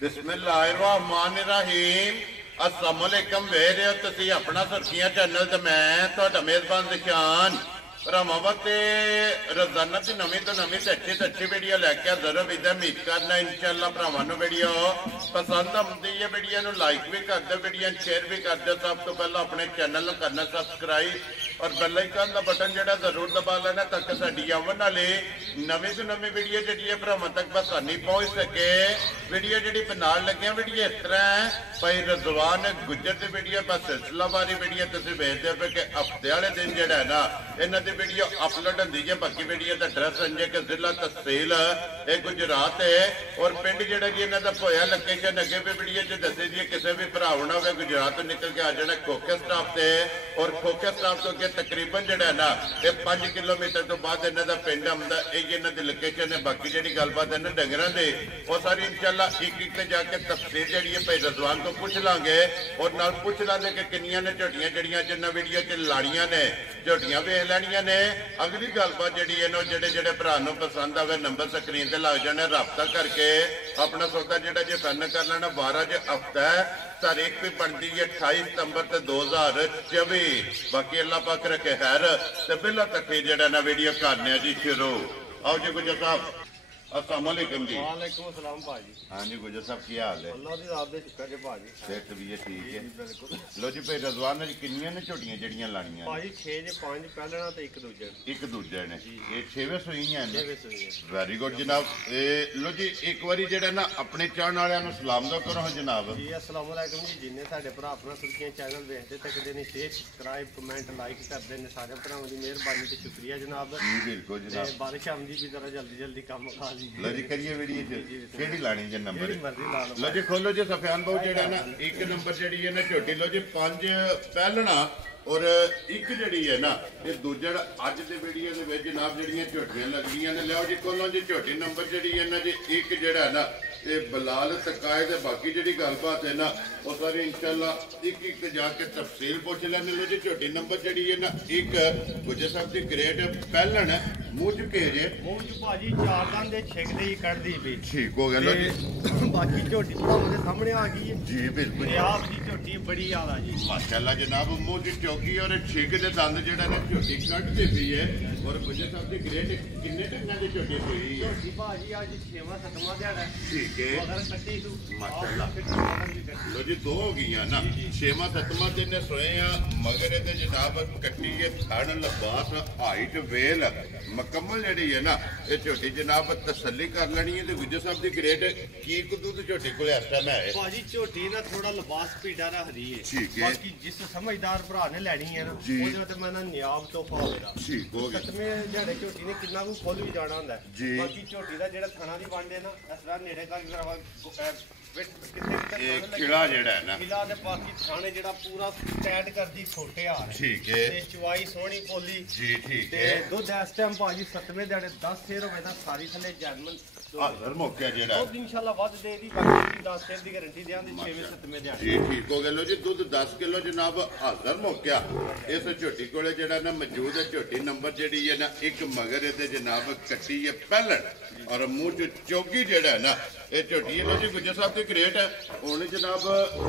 बिस्मिल्लाहिर्रहमानिर्रहीम अस्सलाम वालेकुम वेख रहे हो तुसी अपना सुर्खियां चैनल ते मैं तुहाडा मेजबान निशान भरावां रोजाना की नवी तो नवी तो अच्छी वीडियो लैके जरूर इधर उम्मीद करना इंशाअल्लाह भरावां वीडियो पसंद आती है। वीडियो नूं लाइक भी कर दो, वीडियो शेयर भी कर दो। सब तो पहला अपने चैनल करना सब्सक्राइब और बेल आइकन का बटन जो जरूर दबा लेना ताकि साडी आवन वाली नवी तो नवी वीडियो जी भरावां तक बसानी पहुंच सके। वीडियो जी बनान लगे वीडियो इस तरह है भाई रजवान गुजर की वीडियो बस सिलसिलावारी वीडियो तुम वेखते हो कि हफ्ते वाले दिन जोड़ा है ना इन्हों की वीडियो अपलोड होती है। बाकी वीडियो का एड्रैस संजय के जिला तहसील ये गुजरात है और पिंड जोड़ा जी इन्हों का होया लोकेशन अगे भी वीडियो च दसी दी है। किसी भी भरा होना हो गुजरात तो निकल के आ जाना खोखे स्टाफ से और खोखे स्टाफ तो अगे तकरीबन जोड़ा है ना ये 5 किलोमीटर तो बाद इन्हों का पिंड आता ये इन्हों की लोकेशन है। बाकी जी गलबात है डंगर की वो सारी इंशाल्लाह एक जाके तफसीर जी है भाई रजवान को पूछ लांगे और नाल पूछ लांगे कि किनियां ने झोटियां जड़ियां जिन्ना वीडियो च लाड़ियां ने झोटियां वेख लैनियां ने। अगली गलबात जी जेडे जेडे भरा पसंद आवे नंबर स्क्रीन से लग जाने रबता करके अपना सौदा जो जे फाइनल कर लेना। 12 जो हफ्ता है तारीख भी बनती है 28 सितंबर 2024। बाकी अल्लाह पाक रखे खैर तो बिला तक जो ना वीडियो करने जी शुरू। आओ जी गुजर साहब अस्सलाम वालेकुम जी। वालेकुम सलाम भाजी। हाँ जी गुजर साहब की हाल है? अल्लाह दी रात दे शुक्र है भाजी। सेहत भी है ठीक है बिल्कुल। लो जी भाई रजवान ने किन्नियां ने झोटियां जड़ियां लानियां भाजी 6 जे 5 पहलना ते एक दूजे ने ये 6वें सूईयां ने। 6वें सूईयां। वेरी गुड जनाब। लो जी एक बारी जेड़ा ना अपने चाहने वालियां नु सलाम दो करो जनाब जी। अस्सलाम वालेकुम जी। जिन्ने साडे भरा अपना सुर्खियां चैनल देखदे तकदे ने शेयर सब्सक्राइब कमेंट लाइक करदे ने सारे भरावां दी मेहरबानी ते शुक्रिया जनाब जी। बिल्कुल जनाब। बारिश आंदी भी जरा जल्दी जल्दी काम खा ली। लो जी करिए वीडियो केड़ी लानी जे नंबर मर्जी ला लो। लो जी खोलो जी सफियान बहु जेड़ा ना एक नंबर जेड़ी है ना झोटी लो जी 5 पहलना और एक जड़ी है ना ये दूजा अज के वीडियो के विच जनाब जड़ियां झोटियां लगदियां ने। लियाओ जी खोलो जी झोटी नंबर जड़ी है ना जी एक जड़ा है ना ये बलाल तकाए ते बाकी जी गलबात है ना वो सारी इंशाल्लाह एक जाके तफसील पूछ लेने। लो जी झोटी नंबर जड़ी है ना एक गुजर साहब की ग्रेट पहलन है मुंह च भेजे मुंह च भाजी 4 दंद दे छिकदे ही कढदी भी ठीक हो गया। लो जी बाकी झोटी भरावां दे सामने आ गई है जी बिल्कुल। आप दी झोटी बड़ी आला जी माशाल्लाह जनाब मुंह च चौकी और छेक दे दंद जेड़ा ने झोटी कटदी पई है और गुजर साहब की ग्रेट किन्ने टन्ना दी झोटी पई है झोटी भाजी आज 6वां 7वां दिहाड़ा ठीक है अगर कट्टी तू माशाल्लाह। लो जी 2 हो गई ना 6वां 7वां दिन सोए मगर ये जनाब कट्टी है थड़ लबास हाइट वेल मुकम्मल जी है ना ये झोटी जनाब तसल्ली कर लेनी है। गुजर साहब की ग्रेट की दूध झोटी को इस टाइम है भाजी झोटी ना थोड़ा लिबास पीड़ा रखदी है ठीक है। बाकी जिस समझदार भरा ने लेनी है ना ਉਹਦੇ ਤੇ ਮੈਂ ਨਾ ਨਿਆਬ ਤੋਹਫਾ ਹੋਵੇਗਾ ਠੀਕ ਹੋ ਗਿਆ। ਸਤਵੇਂ ਜਿਹੜੇ ਝੋਟੀ ਨੇ ਕਿੰਨਾ ਕੁ ਖੁੱਲ ਵੀ ਜਾਣਾ ਹੁੰਦਾ ਬਾਕੀ ਝੋਟੀ ਦਾ ਜਿਹੜਾ ਥਣਾ ਦੀ ਵੰਡੇ ਨਾ ਇਸ ਤਰ੍ਹਾਂ ਨੇੜੇ ਤੱਕ ਕਰਾਵਾ किला जेड़ा है ना किला दे बाकी थाने जेड़ा पूरा स्टैंड करदी छोटे हाल ठीक है ते चवाई सोहनी पोली जी ठीक है। दुध इस टाइम भाजी 7वें दिहाड़े 10 शेर होवे ना सारी थले जैनमन हर मौके जेड़ा ਉਹ इंशाल्लाह ਵੱਧ ਦੇ ਦੀ ਬਾਕੀ 10 शेर ਦੀ गारंटी देंगे 6वें 7वें दिहाड़े जी ठीक हो गया। लो जी दूध 10 किलो जनाब हाजर मौका इस झोटी कोले जेड़ा ना मौजूद है। झोटी नंबर जेड़ी है ना एक मगर है जनाब कट्टी है पहलन और मुंह च चौकी जेड़ा है ना ये झोटी है। लो जी गुजर साहब की ग्रेट है हुण जनाब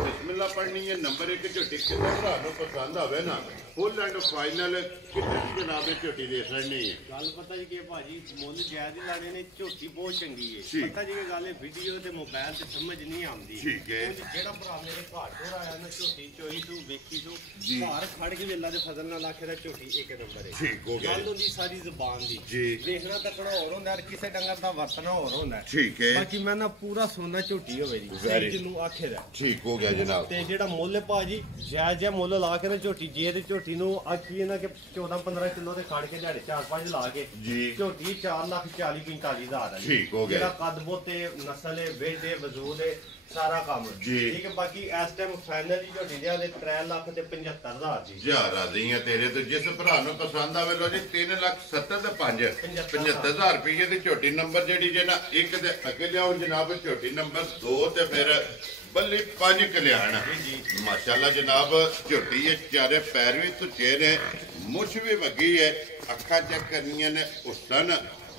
बिस्मिल्लाह पढ़नी है। नंबर 1 झोटी कितने भरा पसंद आवे ना फुल एंड फाइनल कितने जनाब झोटी दे छड़नी है। गल पता जी कि भाजी मुल जायज ही लाने ने झोटी बहुत चंगी है पता जी गल वीडियो ते मोबाइल ते समझ नहीं आती ठीक है। जेड़ा भरा मेरे घर टोर आया ना झोटी चोई तू वेखी तू घर खड़ के वेला दे फजल नाल आखे दा झोटी एक नंबर है ठीक हो गया। गल होंदी सारी जुबान दी जी देखना तकड़ा और होंदा है किसे डंगर दा वरतना और होंदा है ठीक है। बाकी मैं ना पूरा सोना झोटी होवे जी जिन्नू आखे दा ठीक हो गया जनाब। ते जेड़ा मुੱਲ भाजी जायज है मुੱਲ ला के ना झोटी जे ते झोटी नू आखीए ना कि 14-15 किलो ते खड़ के दिहाड़े 4-5 ला के झोटी 4,40,45,000 है ठीक हो गया। जेड़ा कद बोते नस्ल है वेट है वजूद है सारा काम ठीक है। बाकी इस टाइम फाइनल ही झोटी दे 3,75,000 जी जा राजी है तेरे तो जिस भरा नु पसंद आवे लो जी 3,70,5 75,000 रुपये की झोटी नंबर जेडी जे ना एक ते अगे लियाओ जनाब झोटी नंबर 2 ते फिर बल्ली 5 कल्याण माशाल्लाह जनाब झोटी है चारे पैर भी तुचे ने मुछ भी वगी है अखा चेक करनिया ने हुसन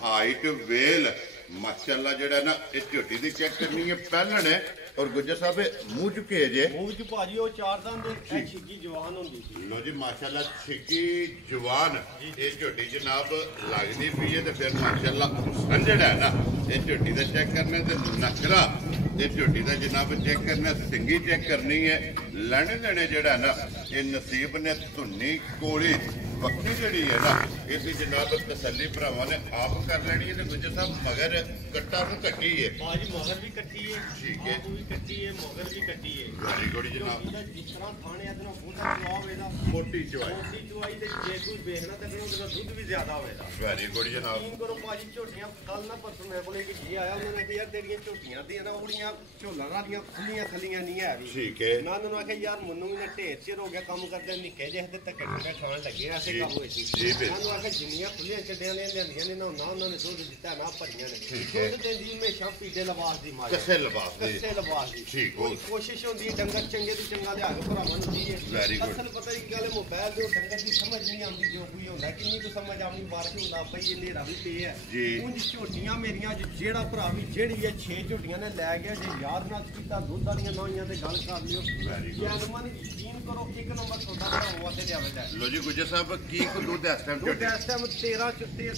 हाइट वेल माशाल्लाह जेड़ा ना इस झोटी दी चेक करनी है पहलन है और गुज्जर साहब मुंह चुके जे मूंह च भाजी वो चार दंद छिकी जवान होंदी सी लो जी माशाल्लाह छिकी जवान ये झोटी जनाब लगदी पई है ते फिर माशाल्लाह हुसन जेड़ा है ना इस झोटी दा चेक करना ते नखरा इस झोटी दा जनाब चेक करना सिंगी चेक करनी है लैने देने जेड़ा ना ये नसीब ने धुन्नी कोली पक्की जड़ी है ना इसी जनाब तसल्ली भरावां ने आप कर लेनी है ते गुज्जर साहब मगर कट्टा तो कट्टी है भाजी मगर भी कट्टी है ठीक है भी कट्टी है मगर भी कट्टी है वेरी गुड जनाब जिस तरह खाने अदना पूरा जवाब एदा मोटी चवाई ते जे कोई देखना तकनो तो दूध भी ज्यादा होएगा वेरी गुड जनाब तीन करो भाजी झोटियां कल ना परसों मेरे को एक जी आया उन्होंने कहा यार तेरियां झोटियां दी ना ओड़ियां झोलां वालियां खुलियां खलियां नहीं है भी ठीक है ना उन्होंने कहा यार मन्नू भी ना ढेर चिर हो गया काम करदे निक्के ਜਿਹੇ ਤੇ ਧੱਕੇ ਧੱਕੇ ਖਾਣ ਲੱਗੇ ਐਸੇ ਕੰਮ ਹੋਏ ਸੀ ਸਾਨੂੰ ਆਖਿਆ ਜਿੰਨੀਆਂ ਖੁੱਲੀਆਂ ਚੱਡਿਆਂ ਲਿਆਂਦੀਆਂ ਨੇ ਨਾ ਉਹਨਾਂ ਨੇ ਦੁੱਧ ਦਿੱਤਾ ਨਾ ਭਰੀਆਂ ਨੇ ਦੁੱਧ ਦਿੰਦੀ ਹਮੇਸ਼ਾ ਪੀਡੇ ਲਵਾਸ ਦੀ ਮਾਂ ਕੱਸੇ ਲਬਾਸ ਦੇ ਕੱਸੇ ਲਵਾਸ ਦੀ ਠੀਕ ਹੋ ਕੋਸ਼ਿਸ਼ ਹੁੰਦੀ ਹੈ ਡੰਗਰ ਚੰਗੇ ਤੋਂ ਚੰਗਾ ਲਿਆ ਕੇ ਭਰਾਵਾਂ ਨੂੰ ਦਈਏ ਅਸਲ ਪਤਾ ਕੀ ਗੱਲ ਹੈ ਮੋਬਾਈਲ ਦੇ ਡੰਗਰ ਦੀ ਸਮਝ ਨਹੀਂ ਆਉਂਦੀ ਜੋ ਕੋਈ ਹੁੰਦਾ ਕਿੰਨੀ ਕੁ ਸਮਝ ਆਉਣੀ ਬਾਰਿਸ਼ ਹੁੰਦਾ ਪਈ ਹਨੇਰਾ ਵੀ ਪਿਆ ਹੈ ਉਂਝ ਝੋਟੀਆਂ ਮੇਰੀਆਂ ਜਿਹੜਾ ਭਰਾ ਵੀ ਜਿਹੜੀ ਇਹ 6 ਝੋਟੀਆਂ ਨੇ ਲੈ ਗਿਆ ਜੇ ਯਾਦ ਨਾ ਕੀਤਾ ਦੁੱਧ ਵਾਲੀਆਂ ਨੌਈਆਂ ਤੇ ਗੱਲ ਕਰ ਲਿਓ ਯਾਦਮਾਨ ਯਕੀਨ ਕਰੋ ਇੱਕ ਨੰਬਰ ਤੁਹਾਡਾ ਭਰਾਵਾਂ ਤੇ ਲਿਆਵੇਗਾ ਲੋ ਜੀ ਗੁੱਜਰ ਸਾਹਿਬ ਕੀ ਕੋ ਦੁੱਧ ਇਸ ਟਾਈਮ ਝੋਟੀ ਇਸ ਟਾਈਮ 13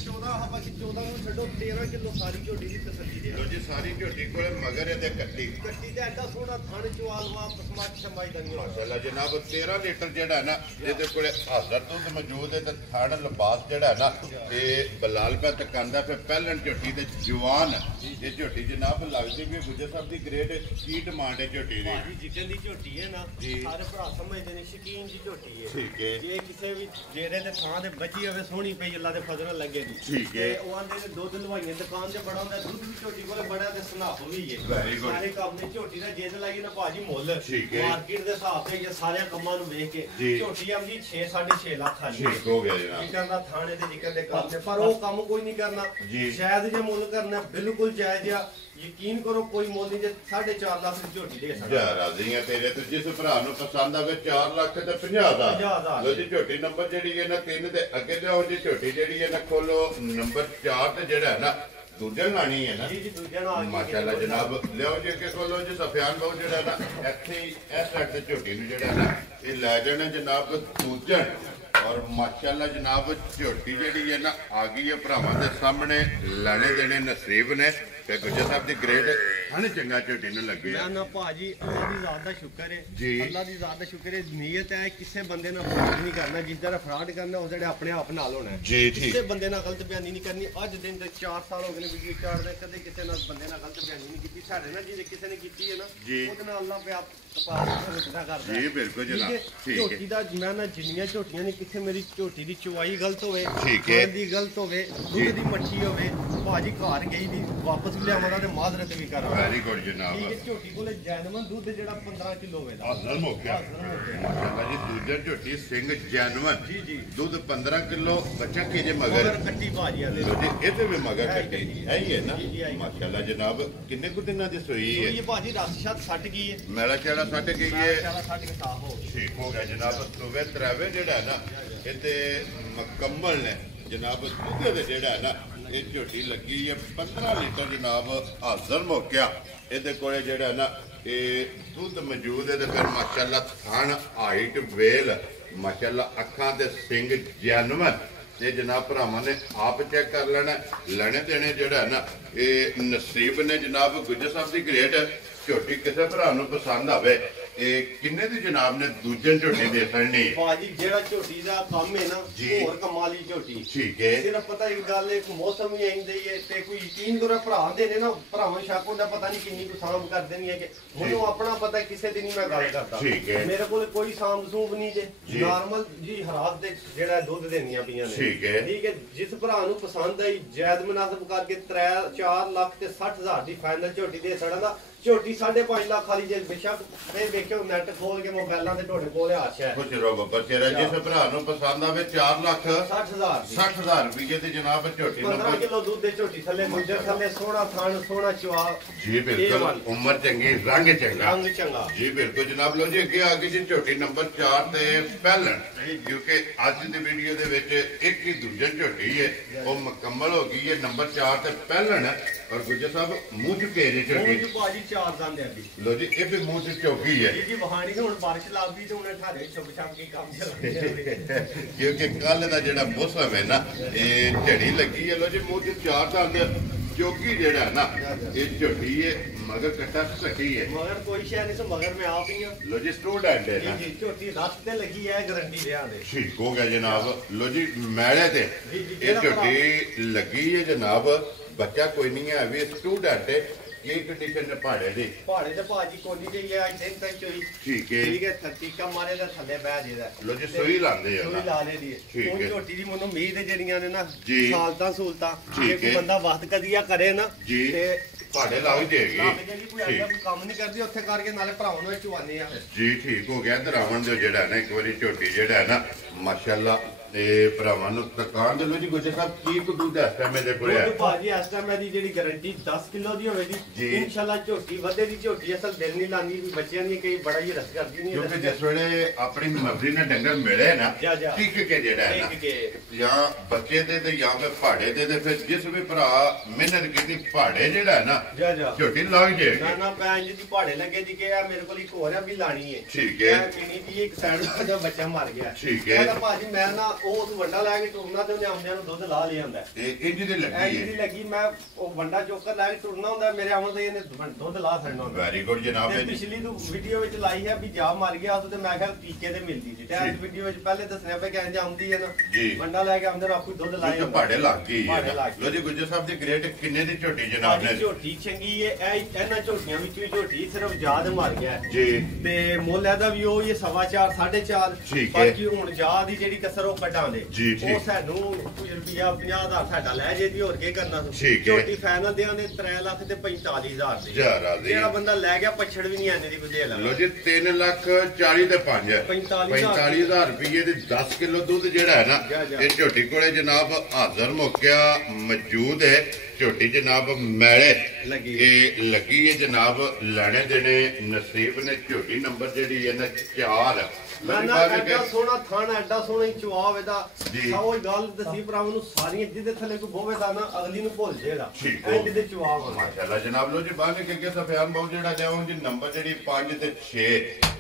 14 ਬਾਕੀ 14 ਨੂੰ ਛੱਡੋ 13 ਕਿਲੋ ਸਾਰੀ ਝੋਟੀ ਦੀ ਤਸੱਲੀ ਦੇ ਲੋ ਜੀ ਸਾਰੀ ਝੋਟੀ ਕੋਲੇ ਮਗਰ ਇਹਦੇ ਕੱਟੀ ਤੇ ਐਡਾ ਸੋਹਣਾ ਥਣ ਚਵਾਲਵਾ ਪਸਮਾ ਸਮਾਈ ਦਾ ਨਹੀਂ ਮਾਸ਼ਾਅੱਲਾ ਜਨਾਬ 13 ਲੀਟਰ ਜਿਹੜਾ ਨਾ ਇਹਦੇ ਕੋਲੇ ਹਾਜ਼ਰ ਦੁੱਧ ਮੌਜੂਦ ਹੈ ਤੇ ਥਣ ਲਿਬਾਸ ਜਿਹੜਾ ਨਾ ਇਹ ਬਲਾਲ ਪਾ ਤਕਾਂਦਾ ਫਿਰ ਪਹਿਲਣ ਝੋਟੀ ਤੇ ਜਵਾਨ ਇਹ ਝੋਟੀ ਜਨਾਬ ਲੱਗਦੀ ਵੀ ਗੁੱਜਰ ਸਾਹਿਬ ਦੀ ਗ੍ਰੇਡ ਕੀ ਡਿਮਾਂਡ ਹੈ ਝੋਟੀ ਦੀ ਜਿੱਕਨ ਦੀ ਝੋਟੀ ਹੈ ਨਾ ਸਾਰੇ ਭਰਾ ਸਮਝਦੇ ਨੇ ਸ਼ਕੀਨ ਦੀ ਝੋਟੀ ਹੈ ਠੀਕ ਹੈ ਜੇ ਕਿਸੇ ਵੀ ਜਿਹੜੇ ਦੇ ਥਾਂ ਤੇ ਬੱਚੀ ਹੋਵੇ ਸੋਹਣੀ ਪਈ ਅੱਲਾ ਦੇ ਫਜ਼ਲ ਲੱਗੇ ਦੀ ਠੀਕ ਹੈ ਉਹ ਆਂਦੇ ਨੇ ਦੁੱਧ ਲਵਾਈਆਂ ਦੁਕਾਨ ਤੇ ਬੜਾ ਹੁੰਦਾ ਦੁੱਧ ਵੀ ਝੋਟੀ ਕੋਲੇ ਬੜਾ ਤੇ ਸੁਨਾਹ ਵੀ ਹੈ ਸਾਰੇ ਕੰਮ ਨੇ ਝੋਟੀ ਦਾ ਜਿੱਦ ਲਾਈ ਨਾ ਭਾਜੀ ਮੁੱਲ ਮਾਰਕੀਟ ਦੇ ਹਿਸਾਬ ਤੇ ਇਹ ਸਾਰੇ ਕੰਮਾਂ ਨੂੰ ਵੇਖ ਕੇ ਝੋਟੀ ਆਂਦੀ 6 6.5 ਲੱਖ ਆ ਜੀ ਠੀਕ ਹੋ ਗਿਆ ਜਨਾਬ ਜਿੱਦਾਂ ਦਾ ਥਾਣੇ ਦੇ ਜਿੱਕਰ ਦੇ ਕੰਮ ਨੇ ਪਰ ਉਹ ਕੰਮ ਕੋਈ ਨਹੀਂ ਕਰਨਾ ਸ਼ਾਇਦ ਜੇ ਮੁੱਲ ਕਰਨਾ ਬਿਲਕੁਲ ਜਾਇਜ਼ ਆ ਯਕੀਨ ਕਰੋ ਕੋਈ ਮੁੱਲ ਨਹੀਂ ਜੇ 4.5 ਲੱਖ ਦੀ ਝੋਟੀ ਦੇ ਸਕਦਾ ਯਾਰ ਰਾਜ਼ੀਆਂ ਤੇਰੇ ਤੇ ਜਿਸ ਭਰਾ ਨੂੰ ਪਸੰਦ ਆਵੇ 4 ਲੱਖ ਤੇ 50,000 ਲੋ ਜੀ ਝੋਟੀ ਨੰਬਰ ਜਿਹੜੀ ਹੈ ਨਾ 3 ਦੇ ਅੱਗੇ ਲਿਆਓ ਜੀ ਝੋਟੀ ਜਿਹੜੀ ਹੈ ਨਾ ਖੋਲੋ ਨੰਬਰ 4 ਤੇ ਜਿਹੜਾ ਹੈ ਨਾ ਦੂਜਣ ਲਾਣੀ ਹੈ ਨਾ ਜੀ ਜੀ ਦੂਜਣ ਆ ਮਾਸ਼ਾਅੱਲਾ ਜਨਾਬ ਲਿਆਓ ਜੀ ਅੱਗੇ ਖੋਲੋ ਜੀ ਸਫਿਆਨ ਬਾਉ ਜਿਹੜਾ ਨਾ ਇੱਥੇ ਹੀ ਇਸ ਸਾਈਡ ਤੇ ਝੋਟੀ ਨੂੰ ਜਿਹੜਾ ਨਾ ਇਹ ਲੈ ਜਾਣਾ ਜਨਾਬ ਦੂਜਣ और माशाल्लाह जनाब झोटी जी है ना आ गई है भरावां दे सामने लेने देने नसीब ने ते गुज्जर साहब दी ग्रेड हन चंगा झोटी नु लगे ना भाजी अल्लाह दी जात दा शुक्र है जी अल्लाह दी जात दा शुक्र है नीयत है किसी बंदे नाल फ्रॉड नहीं करना जिस तरह फ्रॉड करना उस जेड़े अपने आप नाल होना है जी ठीक किसी बंदे नाल गलत बयानी नहीं करनी अज दिन दे 4 साल हो गए वीडियो चाड़दे कदे किसी नाल बंदे नाल गलत बयानी नहीं कीती साडे नाल जे किसी ने कीती है ना ओदे नाल अल्लाह पे आप तपा करदा जी बिल्कुल जनाब ठीक है झोटी दा मैं ना जिन्नियां झोटियां ने किथे मेरी झोटी दी चवाई गलत होवे ठीक है दी गलत होवे दूध दी मच्छी होवे भाजी घर गई दी वापस लियावां ते माजरत भी करा वेरी गुड जनाब ठीक है झोटी कोले जैनवन दूध जेड़ा 15 किलो होवे दा हाਜ਼ਰ हो ਗਿਆ ਮਾਸ਼ਾਅੱਲਾ ਜੀ ਦੂਜਾ ਝੋਟੀ ਸਿੰਘ ਜੈਨਵਨ ਜੀ ਜੀ ਦੁੱਧ 15 ਕਿਲੋ ਬੱਚਾ ਕੀਜੇ ਮਗਰ ਕੱਟੀ ਭਾਜੀ ਆ ਜੀ ਇਹਦੇ ਵੀ ਮਗਰ ਕੱਟੀ ਹੈ ਹੀ ਹੈ ਨਾ ਮਾਸ਼ਾਅੱਲਾ ਜਨਾਬ ਕਿੰਨੇ ਕੁ ਦਿਨਾਂ ਦੀ ਸੋਈ ਹੈ ਇਹ ਭਾਜੀ ਰਸ ਸ਼ਾਤ ਛੱਡ ਗਈ ਹੈ ਮੇਲਾ ਕਿਹੜਾ ਛੱਡ ਗਈ ਹੈ ਮੇਲਾ ਛੱਡ ਕੇ ਸਾਫ ਹੋ ਠੀਕ ਹੋ ਗਿਆ ਜਨਾਬ ਸੋਵੇ ਤਰਾਵੇ ਜਿਹੜਾ ਨਾ ਇਹਦੇ ਮੁਕੰਮਲ ਨੇ ਜਨਾਬ ਦੁੱਧ ਦੇ ਜਿਹੜਾ ਨਾ ਇਹ ਝੋਟੀ ਲੱਗੀ ਹੈ 15 ਲੀਟਰ ਜਨਾਬ ਹਾਜ਼ਰ ਮੌਕਿਆ ਇਹਦੇ ਕੋਲੇ ਜਿਹੜਾ ਨਾ ਇਹ ਦੁੱਧ ਮੌਜੂਦ ਹੈ ਤੇ ਫਿਰ ਮਾਸ਼ਾਅੱਲਾ ਥਣ ਹਾਈਟ ਵੇਲ ਮਾਸ਼ਾਅੱਲਾ ਅੱਖਾਂ ਤੇ ਸਿੰਘ ਜੈਨਵਨ ਤੇ ਜਨਾਬ ਭਰਾਵਾਂ ਨੇ ਆਪ ਚੈੱਕ ਕਰ ਲੈਣਾ ਲੈਣੇ ਦੇਣੇ ਜਿਹੜਾ ਨਾ ਇਹ ਨਸੀਬ ਨੇ ਜਨਾਬ ਗੁੱਜਰ ਸਾਹਿਬ ਦੀ ਗ੍ਰੇਡ ਝੋਟੀ ਕਿਸੇ ਭਰਾ ਨੂੰ ਪਸੰਦ ਆਵੇ ਇਹ ਕਿੰਨੇ ਦੀ ਜਨਾਬ ਨੇ ਦੂਜੇ ਝੋਟੀ ਦੇ ਸਕਣੀ ਭਾਜੀ ਜਿਹੜਾ ਝੋਟੀ ਦਾ ਕੰਮ ਹੈ ਨਾ ਹੋਰ ਕਮਾਲੀ ਝੋਟੀ ਠੀਕ ਹੈ ਸਿਰਫ ਪਤਾ ਇੱਕ ਗੱਲ ਇੱਕ ਮੌਸਮ ਹੀ ਆਉਂਦਾ ਹੀ ਹੈ ਤੇ ਕੋਈ ਯਕੀਨ ਕਰੋ ਭਰਾ ਦੇ ਨੇ ਨਾ ਭਰਾਵਾਂ ਸ਼ੱਕ ਹੁੰਦਾ ਪਤਾ ਨਹੀਂ ਕਿੰਨੀ ਕੁ ਸਾਂਭ ਕਰਦੇ ਨਹੀਂ ਹੈ ਕਿ ਮੈਨੂੰ ਆਪਣਾ ਪਤਾ ਕਿਸੇ ਦੀ ਨਹੀਂ ਮੈਂ ਗੱਲ ਕਰਦਾ ਠੀਕ ਹੈ ਮੇਰੇ ਕੋਲ ਕੋਈ ਸਾਂਭ ਸੂਭ ਨਹੀਂ ਜੇ ਨਾਰਮਲ ਜੀ ਹਰਾਤ ਦੇ ਜਿਹੜਾ ਦੁੱਧ ਦੇਣੀਆਂ ਪਈਆਂ ਨੇ ਠੀਕ ਹੈ ਜਿਸ ਭਰਾ ਨੂੰ ਪਸੰਦ ਆਈ ਜਾਇਜ਼ ਮੁਨਾਸਬ ਕਰਕੇ 4 ਲੱਖ ਤੇ 60,000 ਦੀ ਫਾਈਨਲ ਝੋਟੀ ਦੇ ਸੜਾ ਦਾ ਝੋਟੀ 5.5 ਲੱਖ ਵਾਲੀ ਜੇ ਬੇਸ਼ੱਕ ਇਹ ਵੇਖਿਓ ਨੈਟ ਖੋਲ ਕੇ ਮੋਬਾਈਲਾਂ ਤੇ ਤੁਹਾਡੇ ਕੋਲ ਆਛਾ ਹੈ ਕੁਝ ਰੋ ਬੱਬਰ ਤੇਰਾ ਜਿਸ ਭਰਾ ਨੂੰ ਪਸੰਦ ਆਵੇ 4 ਲੱਖ 60,000 ਰੁਪਏ ਤੇ ਜਨਾਬ ਝੋਟੀ 15 ਕਿਲੋ ਦੁੱਧ ਦੇ ਝੋਟੀ ਥੱਲੇ ਮੁੰਜਰ ਥੱਲੇ ਸੋਹਣਾ ਥਣ ਸੋਹਣਾ ਚਵਾ ਜੀ ਬਿਲਕੁਲ ਉਮਰ ਚੰਗੀ ਰੰਗ ਚੰਗਾ ਜੀ ਬਿਲਕੁਲ ਜਨਾਬ ਲੋ ਜੀ ਅੱਗੇ ਆ ਗਈ ਜੀ ਝੋਟੀ ਨੰਬਰ 4 ਤੇ ਪਹਿਲਣ ਕਿਉਂਕਿ ਅੱਜ ਦੀ ਵੀਡੀਓ ਦੇ ਵਿੱਚ ਇੱਕ ਹੀ ਦੂਜਾ ਝੋਟੀ ਹੈ ਉਹ ਮੁਕੰਮਲ ਹੋ ਗਈ ਹੈ ਨੰਬਰ 4 ਤੇ ਪਹਿਲਣ ਔਰ ਗੁੱਜਰ ਸਾਹਿਬ ਮੂੰਹ ਚ ਘੇਰੇ ਝੋਟੀ ਮੂੰਹ ਚ ਭਾਜੀ 4 ਦੰਦ ਹੈ ਜੀ ਲੋ ਜੀ ਇਹ ਵੀ ਮੂੰਹ ਚ ਚੌਕੀ ਹੈ ਜੀ ਵਹਾਣੀ ਹੁਣ ਬਾਰਿਸ਼ ਲੱਗ ਗਈ ਤੇ ਹੁਣ ਠਾਰੇ ਛੁਪ ਛਾਪ ਕੇ ਕੰਮ ਚੱਲਦੇ ਕਿਉਂਕਿ ਕੱਲ ਦਾ ਜਿਹੜਾ ਮੌਸਮ ਹੈ ਨਾ ਇਹ ਝੜੀ ਲੱਗੀ ਹੈ ਲੋ ਜੀ ਮੂੰਹ ਚ 4 ਦੰਦ ਚੌਕੀ ਜਿਹੜਾ ਨਾ ਇਹ ਝੋਟੀ ਹੈ ਮਗਰ ਕੱਟਾ ਘਟੀ ਹੈ ਮਗਰ ਕੋਈ ਸ਼ੈ ਨਹੀਂ ਸੋ ਮਗਰ ਮੈਂ ਆਪ ਹੀ ਆ ਲੋ ਜੀ ਸਟੂਡੈਂਟ ਹੈ ਨਾ ਜੀ ਝੋਟੀ ਰੱਤ ਤੇ ਲੱਗੀ ਹੈ ਗਰੰਟੀ ਰਿਆਂ ਦੇ ਠੀਕ ਹੋ ਗਿਆ ਜਨਾਬ ਲੋ ਜੀ ਮੈਲੇ ਤੇ ਇਹ ਝੋਟੀ ਲੱਗੀ ਹੈ ਜਨਾਬ ਬੱਚਾ ਕੋਈ ਨਹੀਂ ਹੈ ਵੀ ਸਟੂਡੈਂਟ ਹੈ ਕੀ ਕੰਡੀਸ਼ਨ ਨੇ ਪਹਾੜੇ ਦੀ ਪਹਾੜੇ ਤੇ ਭਾਜੀ ਕੋਨੀ ਜਿਹੀ ਹੈ ਇੱਥੇ ਤੱਕ ਚੋਈ ਠੀਕ ਹੈ ਠੀਕ ਹੈ ਥੱਕੀਕਾ ਮਾਰੇ ਦਾ ਥੱਲੇ ਬਹਿ ਜਿਹਦਾ ਲੋ ਜੀ ਸੋਈ ਲਾਉਂਦੇ ਆ ਸੋਈ ਲਾ ਲੈਦੀ ਠੀਕ ਹੈ ਹੈ। ਝੋਟੀ ਦੀ ਮੈਨੂੰ ਉਮੀਦ ਹੈ ਜਿਹੜੀਆਂ ਨੇ ਨਾ ਜੀ। ਸਾਲਤਾਂ ਸਹੂਲਤਾਂ ਠੀਕ ਜੇ ਕੋਈ ਹੈ। ਬੰਦਾ ਵਕਤ ਕਦੀਆ ਕਰੇ ਨਾ ਜੀ। ਤੇ ਪਹਾੜੇ ਲੱਗ ਜਾਏਗੀ ਜਿਹੜੀ ਕੋਈ ਆਇਆ ਕੋਈ ਕੰਮ ਨਹੀਂ ਕਰਦੀ ਉੱਥੇ ਕਰਕੇ ਨਾਲੇ ਭਰਾਵਾਂ ਨੂੰ ਚੁਆਨੇ ਆ ਜੀ ਠੀਕ ਹੋ ਗਿਆ ਦਰਾਵਣ ਦੇ ਜਿਹੜਾ ਨਾ ਇੱਕ ਵਾਰੀ ਝੋਟੀ ਜਿਹੜਾ ਹੈ ਨਾ ਮਾਸ਼ਾਅੱਲਾ ਤੇ ਭਰਾਵਾਂ ਨੂੰ ਦੁਕਾਨ ਦੇ ਲੋ ਜੀ ਗੁੱਜਰ ਸਾਹਿਬ ਕੀ ਕੁ ਦੁੱਧ ਇਸ ਟਾਈਮ ਇਹਦੇ ਕੋਲ ਹੈ ਦੁੱਧ ਭਾਜੀ ਇਸ ਟਾਈਮ ਦੀ ਜਿਹੜੀ ਗਾਰੰਟੀ 10 ਕਿਲੋ ਦੀ ਹੋਵੇਗੀ ਜੀ। ਇਨਸ਼ਾਅੱਲਾ ਝੋਟੀ ਵਧੇ ਦੀ ਝੋਟੀ ਅਸਲ ਦਿਲ ਨਹੀਂ ਲਾਂਦੀ ਵੀ ਬੱਚਿਆਂ ਦੀ ਕਈ ਬੜਾ ਹੀ ਰਸ ਕਰਦੀ ਨਹੀਂ ਕਿਉਂਕਿ ਜਿਸ ਵੇਲੇ ਆਪਣੀ ਮਰਜ਼ੀ ਨਾਲ ਡੰਗਰ ਮਿਲੇ ਨਾ ਜਾ, ਜਾ। ਟਿਕ ਕੇ ਜਿਹੜਾ ਹੈ ਟਿਕ ਕੇ। ਨਾ ਜਾਂ ਬੱਚੇ ਤੇ ਜਾਂ ਫਿਰ ਪਹਾੜੇ ਤੇ ਫਿਰ ਜਿਸ ਵੀ ਭਰਾ ਮਿਹਨਤ ਕੀਤੀ ਪਹਾੜੇ ਜਿਹੜਾ ਹੈ ਨਾ ਜਾ ਜਾ ਝੋਟੀ ਲੱਗ ਜਾਏਗੀ ਨਾ ਨਾ ਪੈਂਜ ਦੀ ਪਹਾੜੇ ਲੱਗੇ ਜੀ ਕਿ ਆ ਮੇਰੇ ਕੋਲ ਇੱਕ ਹੋਰ ਆ ਵੀ ਲਾਣੀ ਹੈ ਠੀਕ ਹੈ। ਕਿੰਨੀ ਦੀ ਇੱਕ ਸਾਈਡ ਦਾ ਬੱਚਾ ਮਰ ਗਿਆ ਠੀਕ ਹੈ। ਕਹਿੰਦਾ ਭਾਜੀ ਮੈਂ ਨਾ ਉਹ ਉਸ ਵੱਡਾ ਲੈ ਕੇ ਟੁਰਨਾ ਤੇ ਉਹਨੇ ਆਉਂਦਿਆਂ ਨੂੰ ਦੁੱਧ ਲਾ ਲਿਆ ਹੁੰਦਾ ਤੇ ਇੰਜ ਦੀ ਐ ਲੱਗੀ ਜਿਹੀ ਹੈ ਲੱਗੀ ਮੈਂ ਉਹ ਵੱਡਾ ਚੋਕਰ ਲੈ ਕੇ ਟੁਰਨਾ ਹੁੰਦਾ ਮੇਰੇ ਆਉਂਦੇ ਇਹਨੇ ਦੁੱਧ ਲਾ ਛੱਡਣਾ ਹੁੰਦਾ ਵੈਰੀ ਗੁੱਡ ਜਨਾਬ ਤੇ ਪਿਛਲੀ ਨੂੰ ਵੀਡੀਓ ਵਿੱਚ ਲਾਈ ਹੈ ਵੀ ਜਾ ਮਰ ਗਿਆ ਉਦੋਂ ਤੇ ਮੈਂ ਕਿਹਾ ਟੀਕੇ ਤੇ ਮਿਲਦੀ ਸੀ ਤੇ ਜੀ। ਇਸ ਵੀਡੀਓ ਵਿੱਚ ਪਹਿਲੇ ਦੱਸਣਾ ਪਿਆ ਕਿ ਇੰਜ ਆਉਂਦੀ ਹੈ ਨਾ ਜੀ। ਵੱਡਾ ਲੈ ਕੇ ਆਉਂਦੇ ਨੇ ਆਪੂ ਦੁੱਧ ਲਾਏ ਜੋ ਪਹਾੜੇ ਲੱਗ ਗਈ ਪਹਾੜੇ ਹੈ ਲੱਗ ਗਈ। ਲੋ ਜੀ ਗੁੱਜਰ ਸਾਹਿਬ ਦੀ ਗ੍ਰੇਡ ਕਿੰਨੇ ਦੀ ਝੋਟੀ ਜਨਾਬ ਨੇ ਝੋਟੀ ਚੰਗੀ ਹੈ ਇਹਨਾਂ ਝੋਟੀਆਂ ਵਿੱਚੋਂ ਹੀ ਝੋਟੀ ਸਿਰਫ ਯਾਦ ਮਰ ਗਿਆ ਹੈ। ਜੀ ਤੇ ਮੁੱਲ ਇਹਦਾ ਵੀ ਉਹ ਇਹ 4.5 4.5 ਠੀਕ ਹੈ। ਬਾਕੀ ਹੁਣ ਯਾਦ ਦੀ ਜਿਹੜੀ ਕਸਰ ਉਹ ਕੱਢਾਂਗੇ ਜੀ, ਠੀਕ। ਉਹ ਸਾਨੂੰ ਕੁਝ ਰੁਪਿਆ 50,000 ਸਾਡਾ ਲੈ ਜੇ ਦੀ ਹੋਰ ਕੀ ਕਰਨਾ ਸੀ ਠੀਕ ਹੈ। ਝੋਟੀ ਫਾਈਨਲ ਦੇ ਆਂਦੇ 3 ਲੱਖ ਤੇ 45,000 ਦੀ ਹਜ਼ਾਰਾਂ ਦੀ। ਜਿਹੜਾ ਬੰਦਾ ਲੈ ਗਿਆ ਪਛੜ ਵੀ ਨਹੀਂ ਆਂਦੇ ਦੀ ਕੋਈ ਦੇ ਲਾ ਲੋ ਜੀ 3 ਲੱਖ 40 ਤੇ 5 45,000 ਰੁਪਏ ਦੇ 10 ਕਿਲੋ ਦੁੱਧ ਜਿਹੜਾ ਹੈ ਨਾ ਜਾ, ਜਾ। ਇਹ ਝੋਟੀ ਕੋਲੇ ਜਨਾਬ ਹਾਜ਼ਰ ਮੁੱਕਿਆ ਮੌਜੂਦ ਹੈ ਝੋਟੀ ਜਨਾਬ ਮੈਲੇ ਲੱਗੀ। ਇਹ ਲੱਗੀ ਹੈ ਜਨਾਬ ਲੈਣੇ ਦੇਣੇ ਨਸੀਬ ਨੇ ਝੋਟੀ ਨੰਬਰ ਜਿਹੜੀ ਹੈ ਨਾ 4 ਮੈਂ ਨਾ ਐਡਾ ਸੋਹਣਾ ਥਾਣਾ ਐਡਾ ਸੋਹਣਾ ਹੀ ਚੁਆਵ ਇਹਦਾ ਜੀ। ਉਹ ਗੱਲ ਦਸੀ ਭਰਾਵਾਂ ਨੂੰ ਸਾਰੀਆਂ ਜਿਹਦੇ ਥੱਲੇ ਕੋਈ ਬੋਵੇ ਦਾ ਨਾ ਅਗਲੀ ਨੂੰ ਭੁੱਲ ਜੇਗਾ ਠੀਕ ਐ ਜਿਹਦੇ ਚੁਆਵ ਆ ਮਾਸ਼ਾਅੱਲਾ ਜਨਾਬ ਲੋ ਜੀ ਬਾਹਰ ਕੇ ਅੱਗੇ ਸਫਿਆਨ ਬਹੁਤ ਜਿਹੜਾ ਲਿਆਉਂ ਜੀ ਨੰਬਰ ਜਿਹੜੀ 5 ਤੇ 6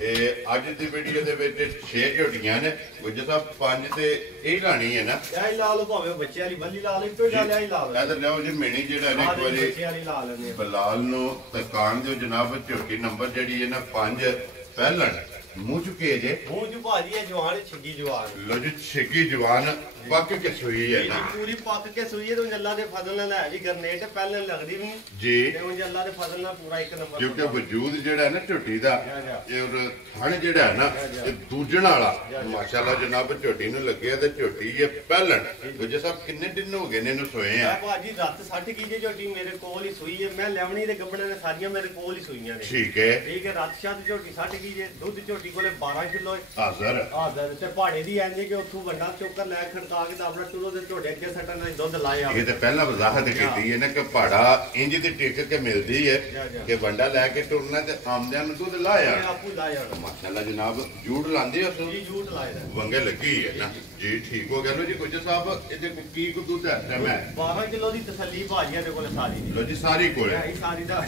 ਇਹ ਅੱਜ ਦੀ ਵੀਡੀਓ ਦੇ ਵਿੱਚ 6 ਝੋਟੀਆਂ ਨੇ ਗੁੱਜਰ ਸਾਹਿਬ 5 ਤੇ ਇਹ ਲਾਣੀ ਹੈ ਨਾ ਐ ਲਾ ਲਓ ਭਾਵੇਂ ਬੱਚੇ ਵਾਲੀ ਬੱਲੀ ਲਾ ਲਓ ਇੱਕੋ ਹੀ ਗੱਲ ਐ ਲਾ ਲਓ ਇਧਰ ਲਿਆਓ ਜੀ ਮੇਣੀ ਜਿਹੜਾ ਨੇ ਇੱਕ ਵਾਰੀ ਬੱਚੇ ਵਾਲੀ ਲਾ ਲੈਂਦੇ ਆ ਬਲਾਲ ਨੂੰ ਦੁਕਾਨ ਦੇ ਜਨਾਬ ਝੋਟੀ ਨੰਬਰ ਜਿਹੜੀ ਹੈ ਨਾ 5 ਪਹਿਲਣ ਮੂੰਹ ਚੁੱਕੇ ਜੇ ਮੂੰਹ ਜੂ ਭਾਜੀ ਇਹ ਜਵਾਨ ਛਿੱਗੀ ਜਵਾਨ ਲੋ ਜੀ ਛੇਕੀ ਜਵਾਨ ਪੱਕ ਕੇ ਸੋਈ ਹੈ ਇਹ ਨਾ ਪੂਰੀ ਪੱਕ ਕੇ ਸੂਈਏ ਤੇ ਅੱਲਾ ਦੇ ਫਜ਼ਲ ਨਾਲ ਲੈ ਵੀ ਗਰਨੇਟ ਪਹਿਲਾਂ ਲੱਗਦੀ ਵੀ ਨਹੀਂ ਜੀ ਤੇ ਉਂਝ ਅੱਲਾ ਦੇ ਫਜ਼ਲ ਨਾਲ ਪੂਰਾ ਇੱਕ ਨੰਬਰ ਕਿਉਂਕਿ ਵਜੂਦ ਜਿਹੜਾ ਹੈ ਨਾ ਝੋਟੀ ਦਾ ਇਹ ਔਰ ਥਣ ਜਿਹੜਾ ਹੈ ਨਾ ਇਹ ਦੂਜਣ ਵਾਲਾ ਮਾਸ਼ਾਅੱਲਾ ਜਨਾਬ ਝੋਟੀ ਨੂੰ ਲੱਗਿਆ ਤੇ ਝੋਟੀ ਇਹ ਪਹਿਲਣ ਦੂਜੇ ਸਾਹਿਬ ਕਿੰਨੇ ਦਿਨ ਹੋ ਗਏ ਨੇ ਇਹਨੂੰ ਸੋਏ ਆ ਮੈਂ ਭਾਜੀ ਰਾਤ 60 ਕੀ ਜੇ ਝੋਟੀ ਮੇਰੇ ਕੋਲ ਹੀ ਸੂਈ ਹੈ ਮੈਂ ਲੈਵਣੀ ਦੇ ਗੱਬੜਾਂ ਨੇ ਸਾਰੀਆਂ ਮੇਰੇ ਕੋਲ ਹੀ ਸੂਈਆਂ ਨੇ ਠੀਕ ਹੈ ਠੀਕ ਹੈ ਰਾਤ ਸ਼ਾਦ ਝੋਟੀ 60 ਕੀ ਜੇ ਦੁੱਧ ਝੋਟੀ ਕੋਲੇ 12 ਕਿਲੋ ਹਾਜ਼ਰ ਆਦਰ ਤੇ ਪਹਾੜੇ ਦੀ ਐਂਦੇ ਕਿ ਉੱਥੋਂ ਵੱਡਾ ਚੋਕਰ ਲੈ ਖੜਕਾ ਕੇ ਤਾਂ ਆਪਣਾ ਟੁਰੋ ਦੇ ਝੋਟੇ ਅੱਗੇ ਸੱਟਣ ਨਾਲ ਦੁੱਧ ਲਾਇਆ ਇਹ ਤਾਂ ਪਹਿਲਾਂ ਵਜ਼ਾਹਤ ਕੀਤੀ ਹੈ ਨਾ ਕਿ ਪਹਾੜਾ ਇੰਜ ਦੀ ਟਿਕ ਕੇ ਮਿਲਦੀ ਹੈ ਕਿ ਵੰਡਾ ਲੈ ਕੇ ਟੁਰਨਾ ਤੇ ਆਮਦਿਆਂ ਨੂੰ ਦੁੱਧ ਲਾਇਆ ਆਪੂ ਲਾਇਆ ਮਾਸ਼ਾਅੱਲਾ ਜਨਾਬ ਜੂੜ ਲਾਉਂਦੇ ਹੋ ਜੀ ਝੂਠ ਲਾਇਆ ਵੰਗੇ ਲੱਗੀ ਹੈ ਨਾ ਜੀ ਠੀਕ ਹੋ ਗਿਆ ਲੋ ਜੀ ਗੁੱਜਰ ਸਾਹਿਬ ਇਹਦੇ ਕੋ ਕੀ ਕੁ ਦੁੱਧ ਹੈ ਮੈਂ 12 ਕਿਲੋ ਦੀ ਤਸੱਲੀ ਭਾਜੀਆਂ ਦੇ ਕੋਲ ਸਾਰੀ ਦੀ ਲੋ ਜੀ ਸਾਰੀ ਕੋਲੇ ਇਹ ਸਾਰੀ ਦਾ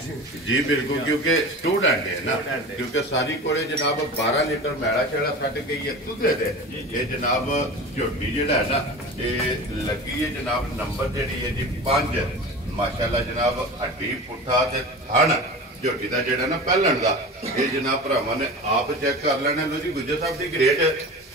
ਜੀ ਬਿਲਕੁਲ ਕਿਉਂਕਿ ਸਟੂਡੈਂਟ ਹੈ ਨਾ Student ਹੈ। ਕਿਉਂਕਿ ਸਾਰੀ ਕੋਲੇ ਜਨਾਬ 12 ਲੀਟਰ ਮੈਲਾ ਛੇੜਾ ਛੱਡ ਗਈ ਹੈ ਦੁੱਧ ਦੇ ਇਹ ਜਨਾਬ ਝੋਟੀ ਜਿਹੜਾ ਹੈ ਨਾ ਇਹ ਲੱਗੀ ਹੈ ਜਨਾਬ ਨੰਬਰ ਜਿਹੜੀ ਹੈ ਜੀ 5 ਮਾਸ਼ਾਅੱਲਾ ਜਨਾਬ ਹੱਡੀ ਪੁੱਠਾ ਤੇ ਥਣ ਝੋਟੀ ਦਾ ਜਿਹੜਾ ਨਾ ਪਹਿਲਣ ਦਾ ਇਹ ਜਨਾਬ ਭਰਾਵਾਂ ਨੇ ਆਪ ਚੈੱਕ ਕਰ ਲੈਣਾ ਲੋ ਜੀ ਗੁੱਜਰ ਸਾਹਿਬ ਦੀ ਗ੍ਰੇਡ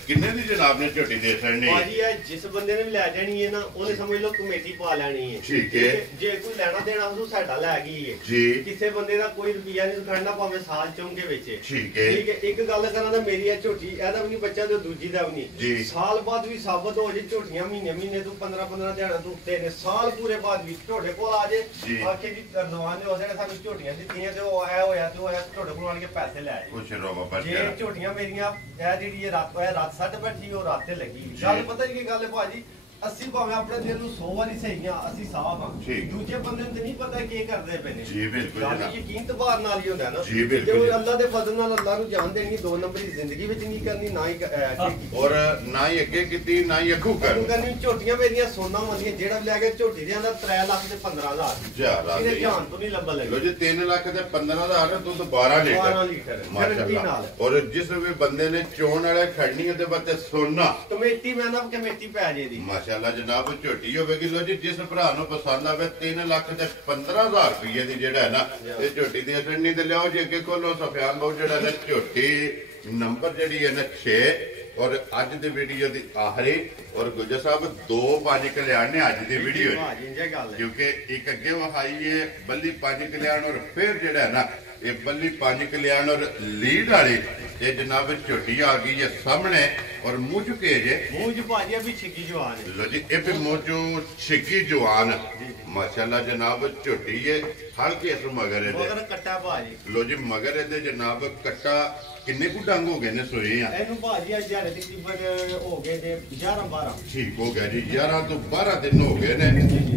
ਕਿੰਨੇ ਦੀ ਜਨਾਬ ਨੇ ਝੋਟੀ ਦੇ ਛੜਨੀ ਭਾਜੀ ਇਹ ਜਿਸ ਬੰਦੇ ਨੇ ਵੀ ਲੈ ਜਾਣੀ ਹੈ ਨਾ ਉਹਨੇ ਸਮਝ ਲਓ ਕਮੇਟੀ ਪਾ ਲੈਣੀ ਹੈ ਠੀਕ ਹੈ। ਜੇ ਕੋਈ ਲੈਣਾ ਦੇਣਾ ਉਹ ਸਾਡਾ ਲੈ ਗਈ ਹੈ ਜੀ ਕਿਸੇ ਬੰਦੇ ਦਾ ਕੋਈ ਰੁਪਿਆ ਨਹੀਂ ਖੜਨਾ ਭਾਵੇਂ ਸਾਲ ਚੌਂਕੇ ਵਿੱਚ ਠੀਕ ਹੈ ਠੀਕ ਹੈ ਇੱਕ ਗੱਲ ਕਰਾਂ ਤਾਂ ਮੇਰੀ ਇਹ ਝੋਟੀ ਇਹਦਾ ਵੀ ਨਹੀਂ ਬੱਚਾ ਤੇ ਦੂਜੀ ਦਾ ਵੀ ਜੀ। ਨਹੀਂ ਸਾਲ ਬਾਅਦ ਵੀ ਸਾਬਤ ਹੋ ਜੇ ਝੋਟੀਆਂ ਮਹੀਨੇ ਤੋਂ 15 ਦਿਹਾੜਾਂ ਤੋਂ ਉੱਤੇ ਨੇ ਸਾਲ ਪੂਰੇ ਬਾਅਦ ਵੀ ਝੋਟੇ ਕੋਲ ਆ ਜੇ ਜੀ। ਆਖੇ ਜੀ ਨਵਾਂ ਦੇ ਹੋ ਜਾਣੇ ਸਾਨੂੰ ਝੋਟੀਆਂ ਦਿੱਤੀਆਂ ਤੇ ਉਹ ਆਇਆ ਹੋਇਆ ਤੇ ਉਹ ਆਇਆ ਝੋਟੇ ਕੋਲ ਆਣ ਕੇ ਪੈਸੇ ਲੈ ਆਏ ਕੁਛ ਰੋਵਾ ਪਰ ਜੇ ਝੋਟੀਆਂ ਮੇਰੀਆਂ ਇਹ ਜਿਹੜੀ ਇਹ ਰਾਤ ਬੈਠੀ ਉਹ ਰਾਤ ਤੇ ਲੱਗੀ ਗੱਲ ਪਤਾ ਕੀ ਗੱਲ ਹੈ ਭਾਜੀ ਅਸੀਂ ਭਾਵੇਂ ਆਪਣੇ ਦਿਲ ਨੂੰ 100 ਵਾਰੀ ਸਹੀਆਂ ਅਸੀਂ ਸਾਫ਼ ਹਾਂ ਠੀਕ। ਦੂਜੇ ਬੰਦੇ ਨੂੰ ਤੇ ਨਹੀਂ ਪਤਾ ਕੀ ਕਰਦੇ ਪਏ ਨੇ ਜੀ ਬਿਲਕੁਲ ਗੱਲ ਜਨਾਬ ਯਕੀਨ ਤਬਾਰ ਨਾਲ ਹੀ ਹੁੰਦਾ ਨਾ ਜੀ ਬਿਲਕੁਲ ਤੇ ਜੀ। ਉਹ ਅੱਲਾ ਦੇ ਫਜ਼ਲ ਨਾਲ ਅੱਲਾ ਨੂੰ ਜਾਣ ਦੇਣੀ 2 ਨੰਬਰੀ ਜ਼ਿੰਦਗੀ ਵਿੱਚ ਨਹੀਂ ਕਰਨੀ ਨਾ ਹੀ ਔਰ ਨਾ ਹੀ ਅੱਗੇ ਕੀਤੀ ਨਾ ਹੀ ਅੱਗੂ ਕਰ ਕਰਨੀ ਝੋਟੀਆਂ ਮੇਰੀਆਂ ਸੋਨਾ ਵਾਲੀਆਂ ਜਿਹੜਾ ਲੈ ਕੇ ਝੋਟੀ ਦੇ ਅੰਦਰ 3 ਲੱਖ ਤੇ 15,000 ਇਹਦੇ ਧਿਆਨ ਤੋਂ ਨਹੀਂ ਲੱਭਣ ਲੋ ਲੱਗੇ ਜੀ 3 ਲੱਖ ਤੇ 15,000 ਦੁੱਧ 12 ਲੀਟਰ 12 ਲੀਟਰ ਗਾਰੰਟੀ ਮਾਸ਼ਾਅੱਲਾ ਨਾਲ ਔਰ ਜਿਸ ਵੀ ਬੰਦੇ ਨੇ ਚੋਣ ਵਾਲੇ ਖੜਨੀ ਉਹਦੇ ਬਾਤੇ ਸੋਨਾ ਕਮੇਟੀ ਮੈਂ ਨਾ ਕਮੇਟੀ ਪੈ ਜੇ ਦੀ ਮਾਸ਼ਾਅੱਲਾ ਜਨਾਬ ਝੋਟੀ ਹੋਵੇਗੀ ਲੋ ਜੀ ਜਿਸ ਭਰਾ ਨੂੰ ਪਸੰਦ ਆਵੇ 3 ਲੱਖ ਤੇ 15,000 ਰੁਪਏ ਦੀ ਜਿਹੜਾ ਹੈ ਨਾ ਇਹ ਝੋਟੀ ਦੀ ਅਸਣੀ ਤੇ ਲਿਆਓ ਜੀ ਅੱਗੇ ਖੋਲੋ ਸਫਿਆਨ ਬਹੁਤ ਜਿਹੜਾ ਨਾ ਝੋਟੀ ਨੰਬਰ ਜਿਹੜੀ ਹੈ ਨਾ 6 ਔਰ ਅੱਜ ਦੀ ਵੀਡੀਓ ਦੀ ਆਖਰੀ ਔਰ ਗੁੱਜਰ ਸਾਹਿਬ 2-5 ਕਲਿਆਣ ਨੇ ਅੱਜ ਦੀ ਵੀਡੀਓ ਕਿਉਂਕਿ ਇੱਕ ਅੱਗੇ ਵਹਾਈ ਹੈ ਬੱਲੀ 5 ਕਲਿਆਣ ਔਰ ਫਿਰ ਜਿਹੜਾ ਹੈ ਨਾ ਇਹ ਬੱਲੀ 5 ਕਲਿਆਣ ਔਰ ਲੀਡ ਵਾਲੀ ਇਹ ਜਨਾਬ ਝੋਟੀ ਆ ਗਈ ਹੈ ਸਾਹਮਣੇ ਔਰ ਮੂੰਹ ਚੁੱਕੇ ਜੇ ਮੂੰਹ ਚ ਭਾਜੀ ਵੀ ਛਿੱਕੀ ਜਵਾਨ ਹੈ ਲੋ ਜੀ ਇਹ ਵੀ ਮੂੰਹ ਚੋਂ ਛਿੱਕੀ ਜਵਾਨ ਮਾਸ਼ਾਅੱਲਾ ਜਨਾਬ ਝੋਟੀ ਹੈ ਹਲਕੇ ਇਸ ਮਗਰ ਇਹਦੇ ਮਗਰ ਕੱਟਾ ਭਾਜੀ ਲੋ ਜੀ ਮਗਰ ਇਹਦੇ ਜਨਾਬ ਕੱਟਾ ਕਿੰਨੇ ਕੁ ਡੰਗ ਹੋ ਗਏ ਨੇ ਸੋਏ ਆ ਇਹਨੂੰ ਭਾਜੀ ਅੱਜ ਜਿਹੜੇ ਤਕਰੀਬਨ ਹੋ ਗਏ ਜੇ 11-12 ਠੀਕ ਹੋ ਗਿਆ ਜੀ 11 ਤੋਂ 12 ਦਿਨ ਹੋ ਗਏ ਨੇ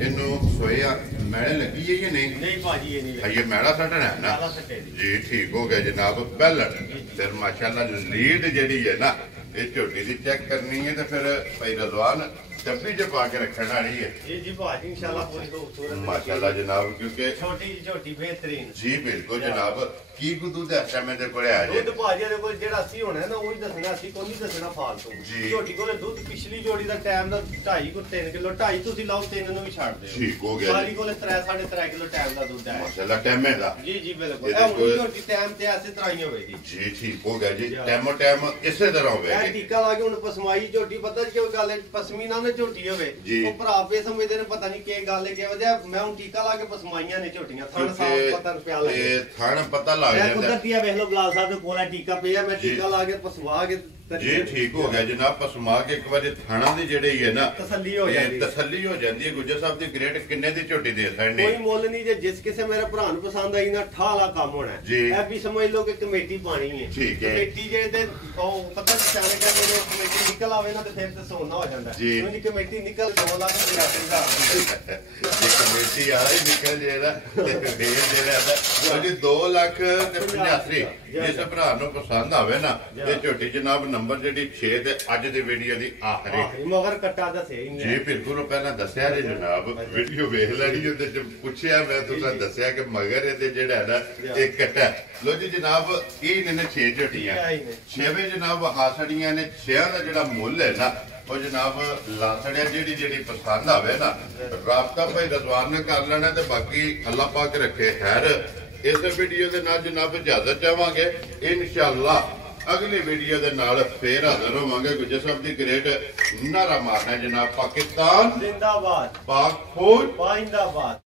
ਇਹਨੂੰ ਸੋਏ ਆ ਮੈਲੇ ਲੱਗੀ ਹੈ ਕਿ ਨਹੀਂ ਨਹੀਂ ਭਾਜੀ ਇਹ ਨਹੀਂ ਇਹ ਮੈਲਾ ਸੱਟਣਾ ਹੈ ਨਾ ਸਾਰਾ ਸੱਟੇ ਦੀ ਜੀ ਠੀਕ ਹੋ ਗਿਆ ਜਨਾਬ ਬੈਲਟ ਫਿਰ ਮਾਸ਼ਾਅੱਲਾ ਲੀਡ ਜਿਹੜੀ ਹੈ ਨਾ ਇਹ ਝੋਟੀ ਦੀ ਚੈੱਕ ਕਰਨੀ ਹੈ ਤੇ ਫਿਰ ਭਾਈ ਰਜ਼ਵਾਨ ਡੱਬੀ ਚ ਪਾ ਕੇ ਰੱਖਣ ਵਾਲੀ ਹੈ ਜੀ ਭਾਜੀ ਇਨਸ਼ਾਅੱਲਾ ਪੂਰੀ ਖੂਬਸੂਰਤ ਮਾਸ਼ਾਅੱਲਾ ਜਨਾਬ ਕਿਉਂਕਿ ਛੋਟੀ ਝੋਟੀ ਬਿਹਤਰੀਨ ਜੀ ਬਿਲਕੁਲ ਜਨਾਬ ਕੀ ਗੁੱਦੂ ਦਾ ਸਮੇਂ ਦੇ ਕੋਲੇ ਆ ਜੇ ਦੁੱਧ ਭਾਜੀ ਦੇ ਕੋਲ ਜਿਹੜਾ ਅਸੀਂ ਹੋਣਾ ਨਾ ਉਹ ਹੀ ਦੱਸਣਾ ਅਸੀਂ ਕੋਈ ਨਹੀਂ ਦੱਸਣਾ ਫਾਲਤੂ ਜੀ। ਝੋਟੀ ਕੋਲੇ ਦੁੱਧ ਪਿਛਲੀ ਜੋੜੀ ਦਾ ਟਾਈਮ ਦਾ 2.5 ਕੋ 3 ਕਿਲੋ 2.5 ਤੁਸੀਂ ਲਾਓ 3 ਨੂੰ ਵੀ ਛੱਡ ਦਿਓ ਠੀਕ ਹੋ ਗਿਆ ਸਾਰੀ ਕੋਲੇ 3.5 ਕਿਲੋ ਟਾਈਮ ਦਾ ਦੁੱਧ ਹੈ ਮਾਸ਼ਾਅੱਲਾ ਟੈਮੇ ਦਾ ਜੀ ਜੀ ਬਿਲਕੁਲ ਇਹਦੇ ਇਹ ਕੋਲ- ਹੁਣ ਝੋਟੀ ਟਾਈਮ ਤੇ ਐਸੇ ਤਰ੍ਹਾਂ ਹੀ ਹੋਵੇਗੀ ਜੀ ਠੀਕ ਹੋ ਗਿਆ ਜੀ ਟੈਮੋ ਟੈਮ ਇਸੇ ਤਰ੍ਹਾਂ ਇਹ ਹੋਵੇਗੀ ਟੀਕਾ ਲਾ ਕੇ ਹੁਣ ਪਸਮਾਈ ਝੋਟੀ ਪਤਾ ਕਿਉਂ ਗੱਲ ਹੈ ਪਸਮੀਨਾ ਨੇ ਝੋਟੀ ਹੋਵੇ ਜੀ। ਉਹ ਭਰਾ ਪੇ ਸਮਝਦੇ ਨੇ ਪਤਾ ਨਹੀਂ ਕੀ ਗੱਲ ਹੈ ਕਿ ਵਜ੍ਹਾ ਮੈਂ ਹੁਣ ਟੀਕਾ ਲਾ ਕੇ ਪਸਮਾਈਆਂ ਨੇ ਝੋਟੀਆਂ ਥਣ ਸਾਫ ਪਤਾ ਪਿਆ ਲੱਗੇ ਇਹ ਥਣ ਪਤਾ ਲੱਗ ਮੈਂ ਜਾਂਦਾ ਕੁਦਰਤੀ ਆ ਵੇਖ ਲਓ ਗਲਾਸ ਸਾਹਿਬ ਦੇ ਕੋਲ ਆ ਟੀਕਾ ਪਿਆ ਮੈਂ ਟੀਕਾ ਲਾ ਕੇ ਪਸਵਾ ਕੇ ਜੀ ਠੀਕ ਹੋ ਗਿਆ ਜਨਾਬ ਪਸਮਾ ਕੇ ਇੱਕ ਵਾਰੀ ਥਾਣਾ ਦੀ ਜਿਹੜੀ ਹੈ ਨਾ ਤਸੱਲੀ ਹੋ ਇਹ ਜਾਂਦੀ ਹੈ। ਤਸੱਲੀ ਹੋ ਜਾਂਦੀ ਹੈ ਗੁੱਜਰ ਸਾਹਿਬ ਦੀ ਗ੍ਰੇਡ ਕਿੰਨੇ ਦੀ ਝੋਟੀ ਦੇ ਸਕਦੇ ਕੋਈ ਮੁੱਲ ਨਹੀਂ ਜੇ ਜਿਸ ਕਿਸੇ ਮੇਰੇ ਭਰਾ ਨੂੰ ਪਸੰਦ ਆਈ ਨਾ ਠਾਲਾ ਕੰਮ ਹੋਣਾ ਹੈ। ਜੀ। ਇਹ ਵੀ ਸਮਝ ਲਓ ਕਿ ਕਮੇਟੀ ਪਾਣੀ ਹੈ ਠੀਕ ਹੈ। ਕਮੇਟੀ ਜਿਹੜੇ ਦੇ ਉਹ ਪਤਾ ਚਾਹਣੇ ਕਿ ਮੇਰੇ ਕਮੇਟੀ ਨਿਕਲ ਆਵੇ ਨਾ ਤੇ ਫਿਰ ਤੇ ਸੋਨਾ ਹੋ ਜਾਂਦਾ ਜੀ। ਉਹਦੀ ਕਮੇਟੀ ਨਿਕਲ 2 ਲੱਖ 83,000 ਜੇ ਕਮੇਟੀ ਆ ਰਹੀ ਨਿਕਲ ਜਿਹੜਾ ਤੇ ਫੇਰ ਜਿਹੜਾ ਹੈ ਉਹਦੀ 2 ਲੱਖ ਤੇ 85 ਜਿਸ ਭਰਾ ਨੂੰ ਪਸੰਦ ਆਵੇ ਨਾ ਇਹ ਝੋਟੀ ਜਨਾਬ ਨੰਬਰ ਜਿਹੜੀ 6 ਤੇ ਅੱਜ ਦੀ ਵੀਡੀਓ ਦੀ ਆਖਰੀ ਮਗਰ ਕੱਟਾ ਦਾ ਸਹੀ ਨਹੀਂ ਜੀ ਬਿਲਕੁਲ ਉਹ ਪਹਿਲਾਂ ਦੱਸਿਆ ਜੀ ਜਨਾਬ ਵੀਡੀਓ ਵੇਖ ਲੈਣੀ ਉਹਦੇ ਚ ਪੁੱਛਿਆ ਮੈਂ ਤੁਹਾਨੂੰ ਦੱਸਿਆ ਕਿ ਮਗਰ ਇਹਦੇ ਜਿਹੜਾ ਹੈ ਨਾ ਇਹ ਕੱਟਾ ਲੋ ਜੀ ਜਨਾਬ ਇਹ ਨੇ 6 ਝੋਟੀਆਂ 6ਵੇਂ ਜਨਾਬ ਹਾਸੜੀਆਂ ਨੇ 6 ਦਾ ਜਿਹੜਾ ਮੁੱਲ ਹੈ ਨਾ ਉਹ ਜਨਾਬ ਲਾਸੜਿਆ ਜਿਹੜੀ ਪਸੰਦ ਆਵੇ ਨਾ ਰਾਬਤਾ ਭਾਈ ਰਜ਼ਵਾਨ ਨੇ ਕਰ ਲੈਣਾ ਤੇ ਬਾਕੀ ਅੱਲਾਹ ਪਾਕ ਰੱਖੇ ਖੈਰ ਇਸ ਵੀਡੀਓ ਦੇ ਨਾਲ ਜਨਾਬ ਇਜਾਜ਼ਤ ਚਾਹਾਂਗੇ ਇਨਸ਼ਾਅੱਲਾ ਅਗਲੀ ਵੀਡੀਓ ਦੇ ਨਾਲ ਫੇਰ ਹਾਜ਼ਰ ਹੋਵਾਂਗੇ ਗੁੱਜਰ ਸਾਹਿਬ ਦੀ ਗ੍ਰੇਟ ਨਾਰਾ ਮਾਰਨਾ ਜਨਾਬ ਪਾਕਿਸਤਾਨ ਜ਼ਿੰਦਾਬਾਦ ਪਾਕ ਫੌਜ ਪਾਇੰਦਾਬਾਦ